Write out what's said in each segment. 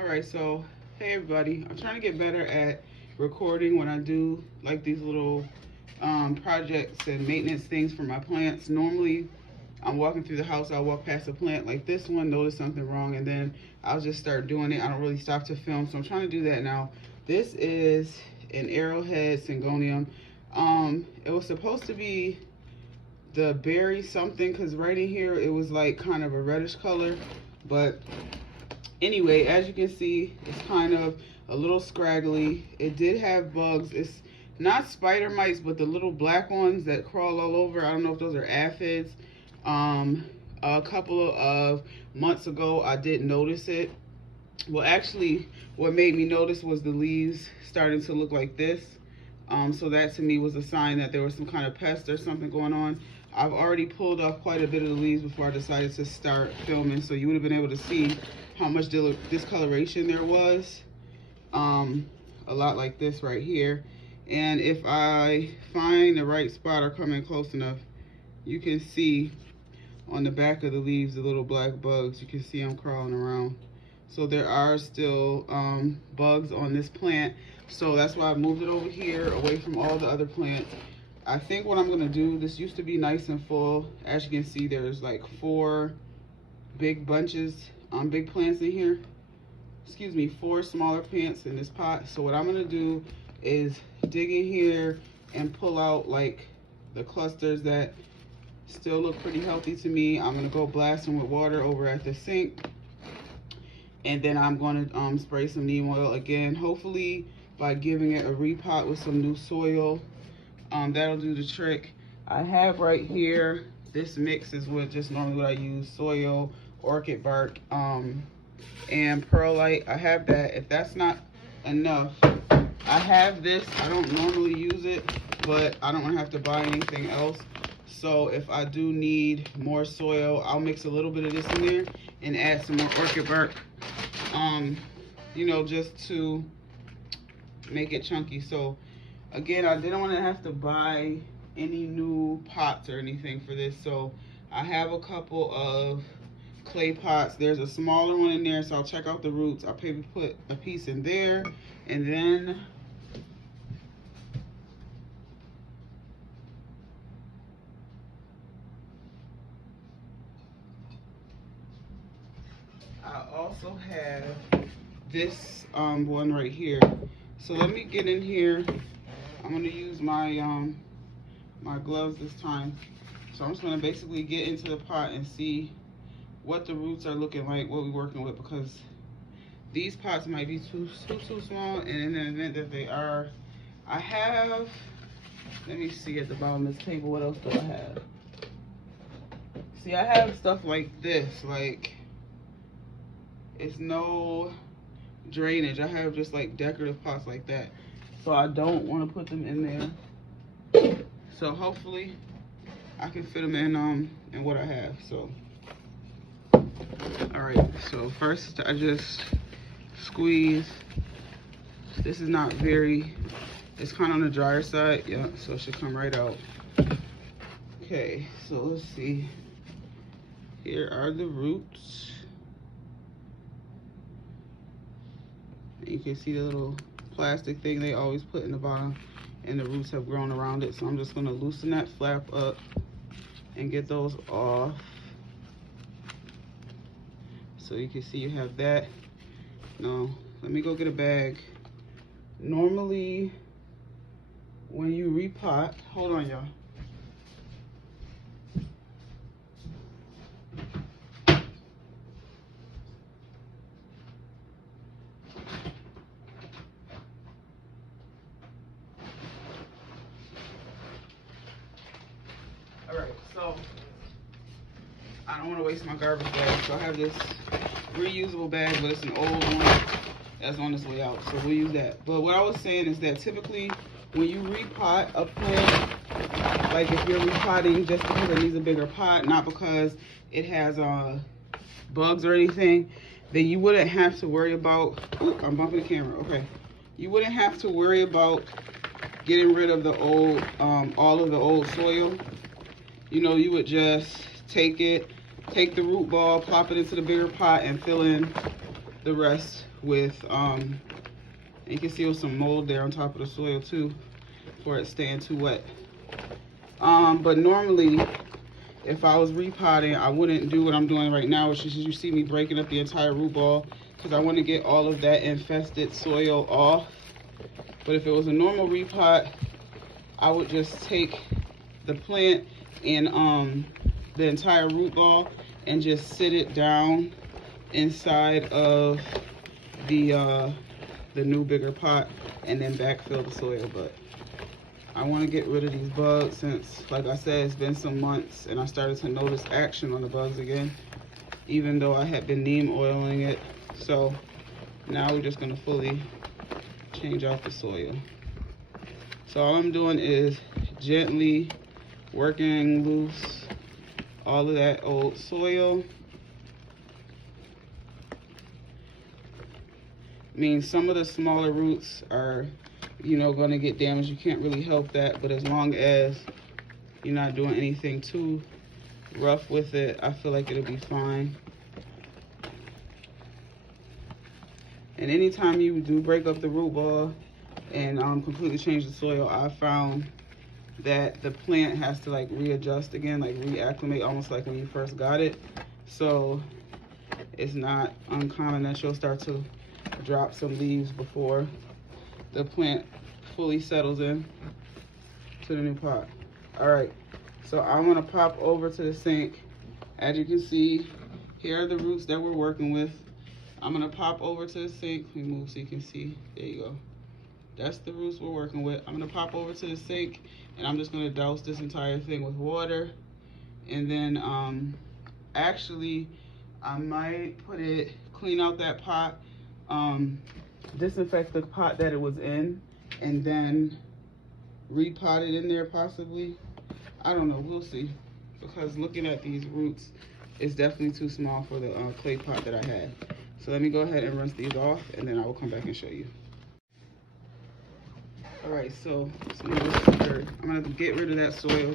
All right, so hey everybody, I'm trying to get better at recording when I do like these little projects and maintenance things for my plants. Normally, I'm walking through the house, I'll walk past a plant like this one, notice something wrong, and then I'll just start doing it. I don't really stop to film, so I'm trying to do that now. This is an arrowhead Syngonium. It was supposed to be the berry something, because right in here it was like kind of a reddish color, but anyway, as you can see, it's kind of a little scraggly. It did have bugs. It's not spider mites, but the little black ones that crawl all over. I don't know if those are aphids. A couple of months ago, I did notice it. Well, actually, what made me notice was the leaves starting to look like this. So that to me was a sign that there was some kind of pest or something going on. I've already pulled off quite a bit of the leaves before I decided to start filming, so you would have been able to see how much discoloration there was. A lot like this right here. And if I find the right spot or come in close enough, you can see on the back of the leaves the little black bugs. You can see them crawling around. So there are still bugs on this plant. So that's why I moved it over here away from all the other plants. I think what I'm gonna do, this used to be nice and full. As you can see, there's like 4 big bunches, big plants in here. Excuse me, 4 smaller plants in this pot. So what I'm gonna do is dig in here and pull out like the clusters that still look pretty healthy to me. I'm gonna go blast them with water over at the sink. And then I'm gonna spray some neem oil again, hopefully by giving it a repot with some new soil. That'll do the trick. I have right here, this mix is what just normally what I use, soil, orchid bark, and perlite. I have that. If that's not enough, I have this. I don't normally use it, but I don't have to buy anything else. So if I do need more soil, I'll mix a little bit of this in there and add some more orchid bark, you know, just to make it chunky. So again, I didn't want to have to buy any new pots or anything for this. So I have a couple of clay pots. There's a smaller one in there, so I'll check out the roots. I'll maybe put a piece in there, and then I also have this one right here. So let me get in here. I'm gonna use my my gloves this time. So I'm just gonna basically get into the pot and see what the roots are looking like, what we're working with, because these pots might be too small, and in the event that they are, I have, let me see at the bottom of this table, what else do I have? See, I have stuff like this, like, it's no drainage. I have just like decorative pots like that. So I don't want to put them in there. So hopefully I can fit them in what I have. So all right, so first I just squeeze. This is not very, it's kind of on the drier side. Yeah, so it should come right out. Okay, so let's see. Here are the roots. You can see the little plastic thing they always put in the bottom, and the roots have grown around it. So I'm just gonna loosen that flap up and get those off. So you can see you have that. Now, let me go get a bag. Normally, when you repot, hold on y'all. Alright, so I don't want to waste my garbage bag, so I have this reusable bag, but it's an old one that's on its way out, so we'll use that. But what I was saying is that typically when you repot a plant, like if you're repotting just because it needs a bigger pot, not because it has bugs or anything, then you wouldn't have to worry about, ooh, I'm bumping the camera, okay. You wouldn't have to worry about getting rid of the old, all of the old soil. You know, you would just take the root ball, plop it into the bigger pot, and fill in the rest with, you can see with some mold there on top of the soil too, for it staying too wet. But normally, if I was repotting, I wouldn't do what I'm doing right now, which is you see me breaking up the entire root ball, because I want to get all of that infested soil off. But if it was a normal repot, I would just take the plant and the entire root ball and just sit it down inside of the new bigger pot and then backfill the soil. But I want to get rid of these bugs since, like I said, it's been some months and I started to notice action on the bugs again, even though I had been neem oiling it. So now we're just going to fully change out the soil. So all I'm doing is gently working loose all of that old soil. I mean, some of the smaller roots are, you know, going to get damaged. You can't really help that, but as long as you're not doing anything too rough with it, I feel like it'll be fine. And anytime you do break up the root ball and completely change the soil, I found that the plant has to like readjust again, like reacclimate, almost like when you first got it. So it's not uncommon that you'll start to drop some leaves before the plant fully settles in to the new pot. All right, so I'm gonna pop over to the sink. As you can see, here are the roots that we're working with. I'm gonna pop over to the sink. Let me move so you can see. There you go. That's the roots we're working with. I'm gonna pop over to the sink and I'm just gonna douse this entire thing with water. And then actually I might clean out that pot, disinfect the pot that it was in, and then repot it in there possibly. I don't know, we'll see. Because looking at these roots, it's definitely too small for the clay pot that I had. So let me go ahead and rinse these off and then I will come back and show you. All right, so I'm gonna get rid of that soil.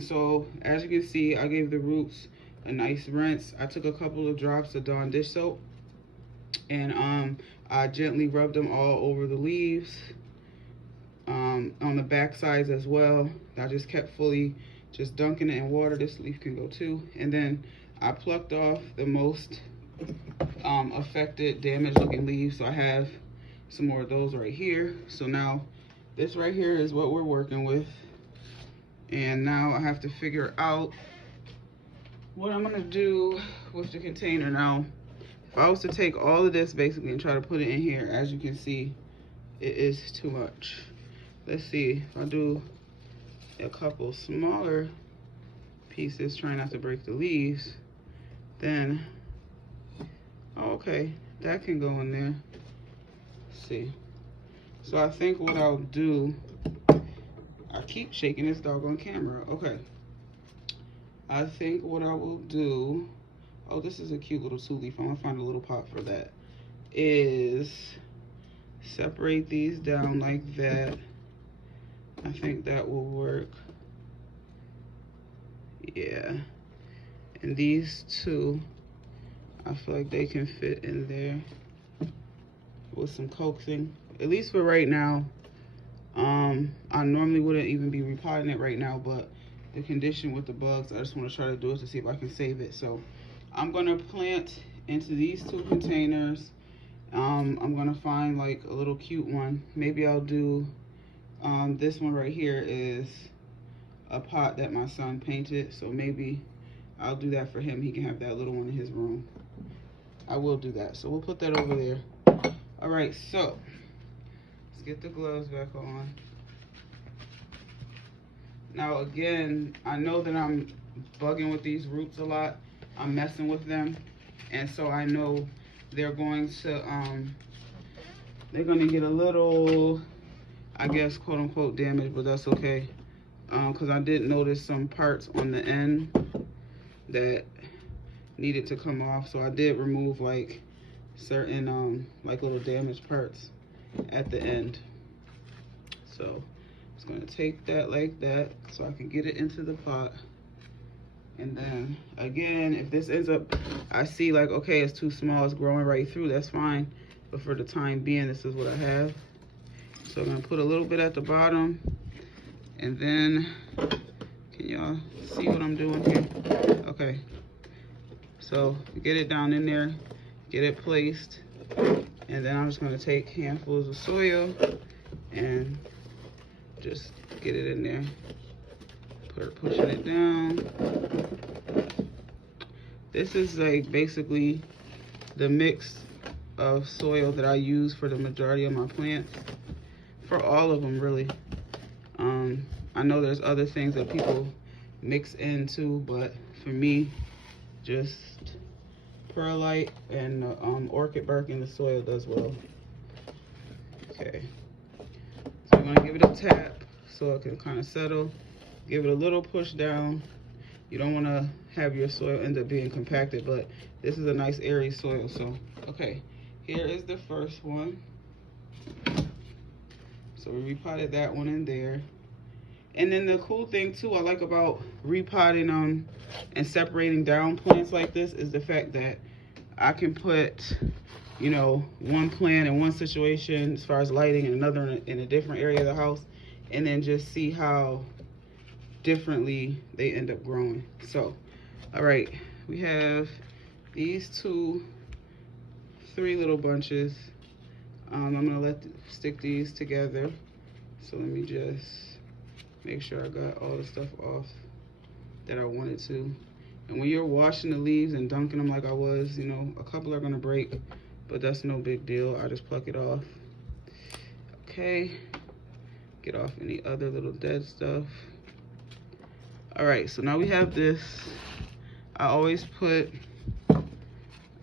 So as you can see, I gave the roots a nice rinse. I took a couple of drops of Dawn dish soap and I gently rubbed them all over the leaves, on the back sides as well. I just kept fully just dunking it in water. This leaf can go too. And then I plucked off the most affected, damaged looking leaves. So I have some more of those right here. So now this right here is what we're working with. And now I have to figure out what I'm gonna do with the container. Now, if I was to take all of this basically and try to put it in here, as you can see, it is too much. Let's see, if I do a couple smaller pieces, trying not to break the leaves, then, okay, that can go in there. Let's see. So I think what I'll do, I keep shaking this doggone camera. Okay. I think what I will do, oh, this is a cute little two-leaf. I'm gonna find a little pot for that, is separate these down like that. I think that will work. Yeah. And these two, I feel like they can fit in there with some coaxing, at least for right now. I normally wouldn't even be repotting it right now, but the condition with the bugs, I just want to try to do it to see if I can save it. So I'm gonna plant into these two containers. I'm gonna find like a little cute one. Maybe I'll do, this one right here is a pot that my son painted, so maybe I'll do that for him. He can have that little one in his room. I will do that, so we'll put that over there. All right, so let's get the gloves back on. Now again, I know that I'm bugging with these roots a lot. I'm messing with them, and so I know they're going to get a little, I guess, quote unquote damaged, but that's okay. Because I did notice some parts on the end that needed to come off, so I did remove like certain like little damaged parts at the end. So just gonna take that like that so I can get it into the pot, And then again, if this ends up, I see like, okay, it's too small, it's growing right through, that's fine. But for the time being, this is what I have. So I'm gonna put a little bit at the bottom, and then, can y'all see what I'm doing here? Okay, so get it down in there, get it placed, and then I'm just gonna take handfuls of soil and just get it in there. Pushing it down. This is like basically the mix of soil that I use for the majority of my plants, for all of them really. I know there's other things that people mix into, but for me, just perlite and orchid bark in the soil does well. Okay, so I'm gonna give it a tap so it can kind of settle. Give it a little push down. You don't want to have your soil end up being compacted, but this is a nice airy soil. So okay, here is the first one. So we repotted that one in there. And then the cool thing too I like about repotting and separating down plants like this is the fact that I can put, you know, one plant in one situation as far as lighting and another in a different area of the house, and then just see how differently they end up growing. So all right, we have these three little bunches. I'm gonna stick these together. So let me just make sure I got all the stuff off that I wanted to. And when you're washing the leaves and dunking them like I was, you know, a couple are gonna break, but that's no big deal. I just pluck it off. Okay, get off any other little dead stuff. All right, so now we have this. I always put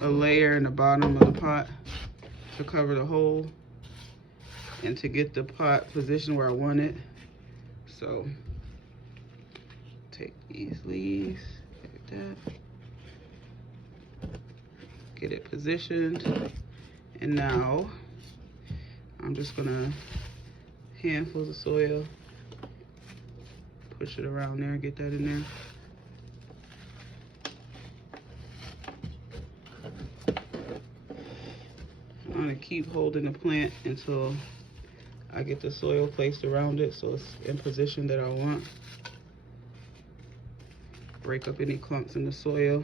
a layer in the bottom of the pot to cover the hole and to get the pot positioned where I want it. So take these leaves, like that, get it positioned, and now I'm just gonna handfuls of soil, push it around there, get that in there. I'm gonna keep holding the plant until I get the soil placed around it so it's in position that I want. Break up any clumps in the soil,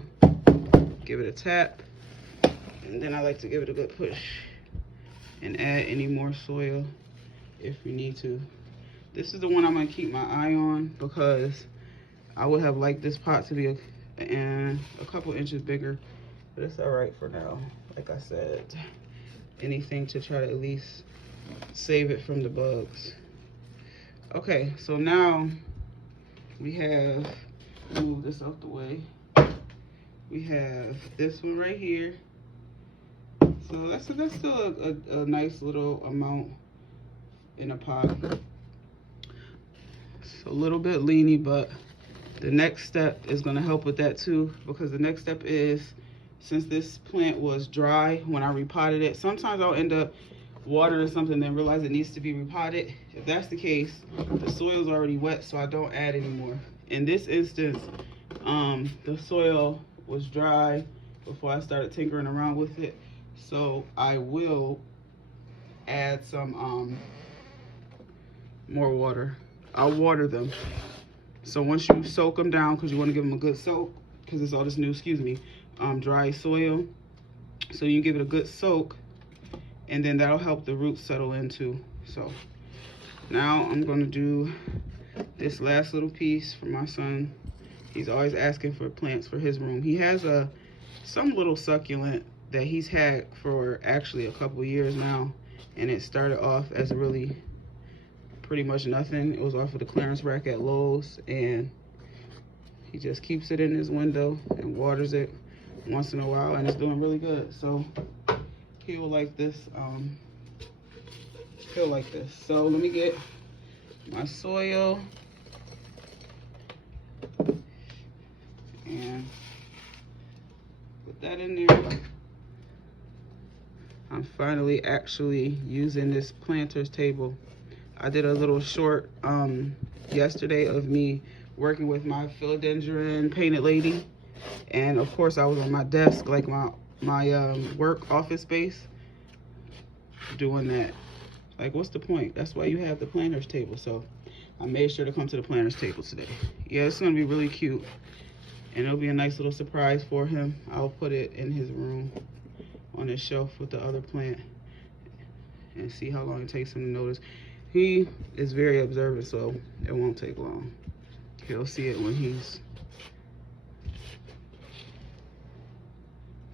give it a tap, and then I like to give it a good push and add any more soil if you need to. This is the one I'm gonna keep my eye on because I would have liked this pot to be a couple inches bigger, but it's all right for now. Like I said, anything to try to at least save it from the bugs. Okay, so now we have, move this out the way. We have this one right here. So that's still a nice little amount in a pot. So a little bit leany, but the next step is gonna help with that too, because the next step is, since this plant was dry when I repotted it, sometimes I'll end up watering something then realize it needs to be repotted. If that's the case, the soil's already wet, so I don't add anymore. In this instance, the soil was dry before I started tinkering around with it, so I will add some more water. I'll water them. So once you soak them down, because you want to give them a good soak, because it's all this new, dry soil, so you give it a good soak, and then that'll help the roots settle in too. So now I'm going to do this last little piece for my son. He's always asking for plants for his room. He has some little succulent that he's had for actually a couple years now, and it started off as really pretty much nothing. It was off of the clearance rack at Lowe's, and he just keeps it in his window and waters it once in a while, and it's doing really good. So he will like this. He'll like this. So let me get my soil and put that in there. I'm finally actually using this planter's table. I did a little short yesterday of me working with my philodendron painted lady. And of course I was on my desk, like my work office space, doing that. Like, what's the point? That's why you have the planners table. So I made sure to come to the planners table today. Yeah, it's gonna be really cute, and it'll be a nice little surprise for him. I'll put it in his room on his shelf with the other plant and see how long it takes him to notice. He is very observant, so it won't take long. He'll see it when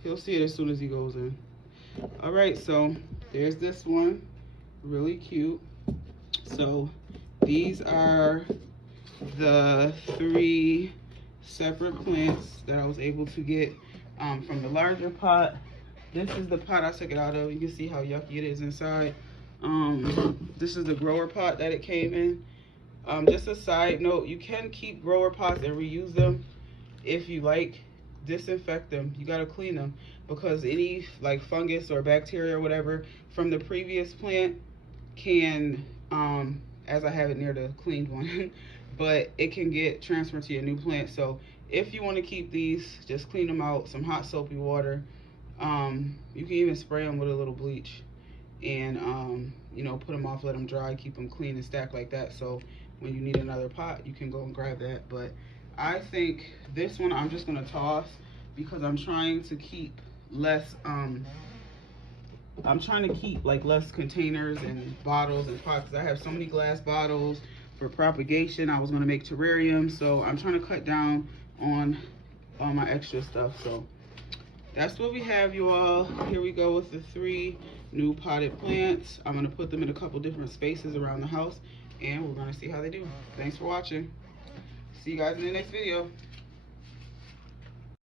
he'll see it as soon as he goes in. All right, so there's this one, really cute. So these are the 3 separate plants that I was able to get from the larger pot. This is the pot I took it out of. You can see how yucky it is inside. This is the grower pot that it came in. Just a side note, you can keep grower pots and reuse them if you like. Disinfect them. You gotta clean them, because any like fungus or bacteria or whatever from the previous plant can, as I have it near the cleaned one, but it can get transferred to your new plant. So if you want to keep these, just clean them out, some hot soapy water. You can even spray them with a little bleach, and you know, put them off, let them dry, keep them clean and stacked like that, so when you need another pot you can go and grab that. But I think this one I'm just gonna toss, because I'm trying to keep less like less containers and bottles and pots, because I have so many glass bottles for propagation. I was gonna make terrariums, so I'm trying to cut down on all my extra stuff. So that's what we have, you all. Here we go with the 3 new potted plants. I'm gonna put them in a couple different spaces around the house, and we're gonna see how they do. Thanks for watching. See you guys in the next video.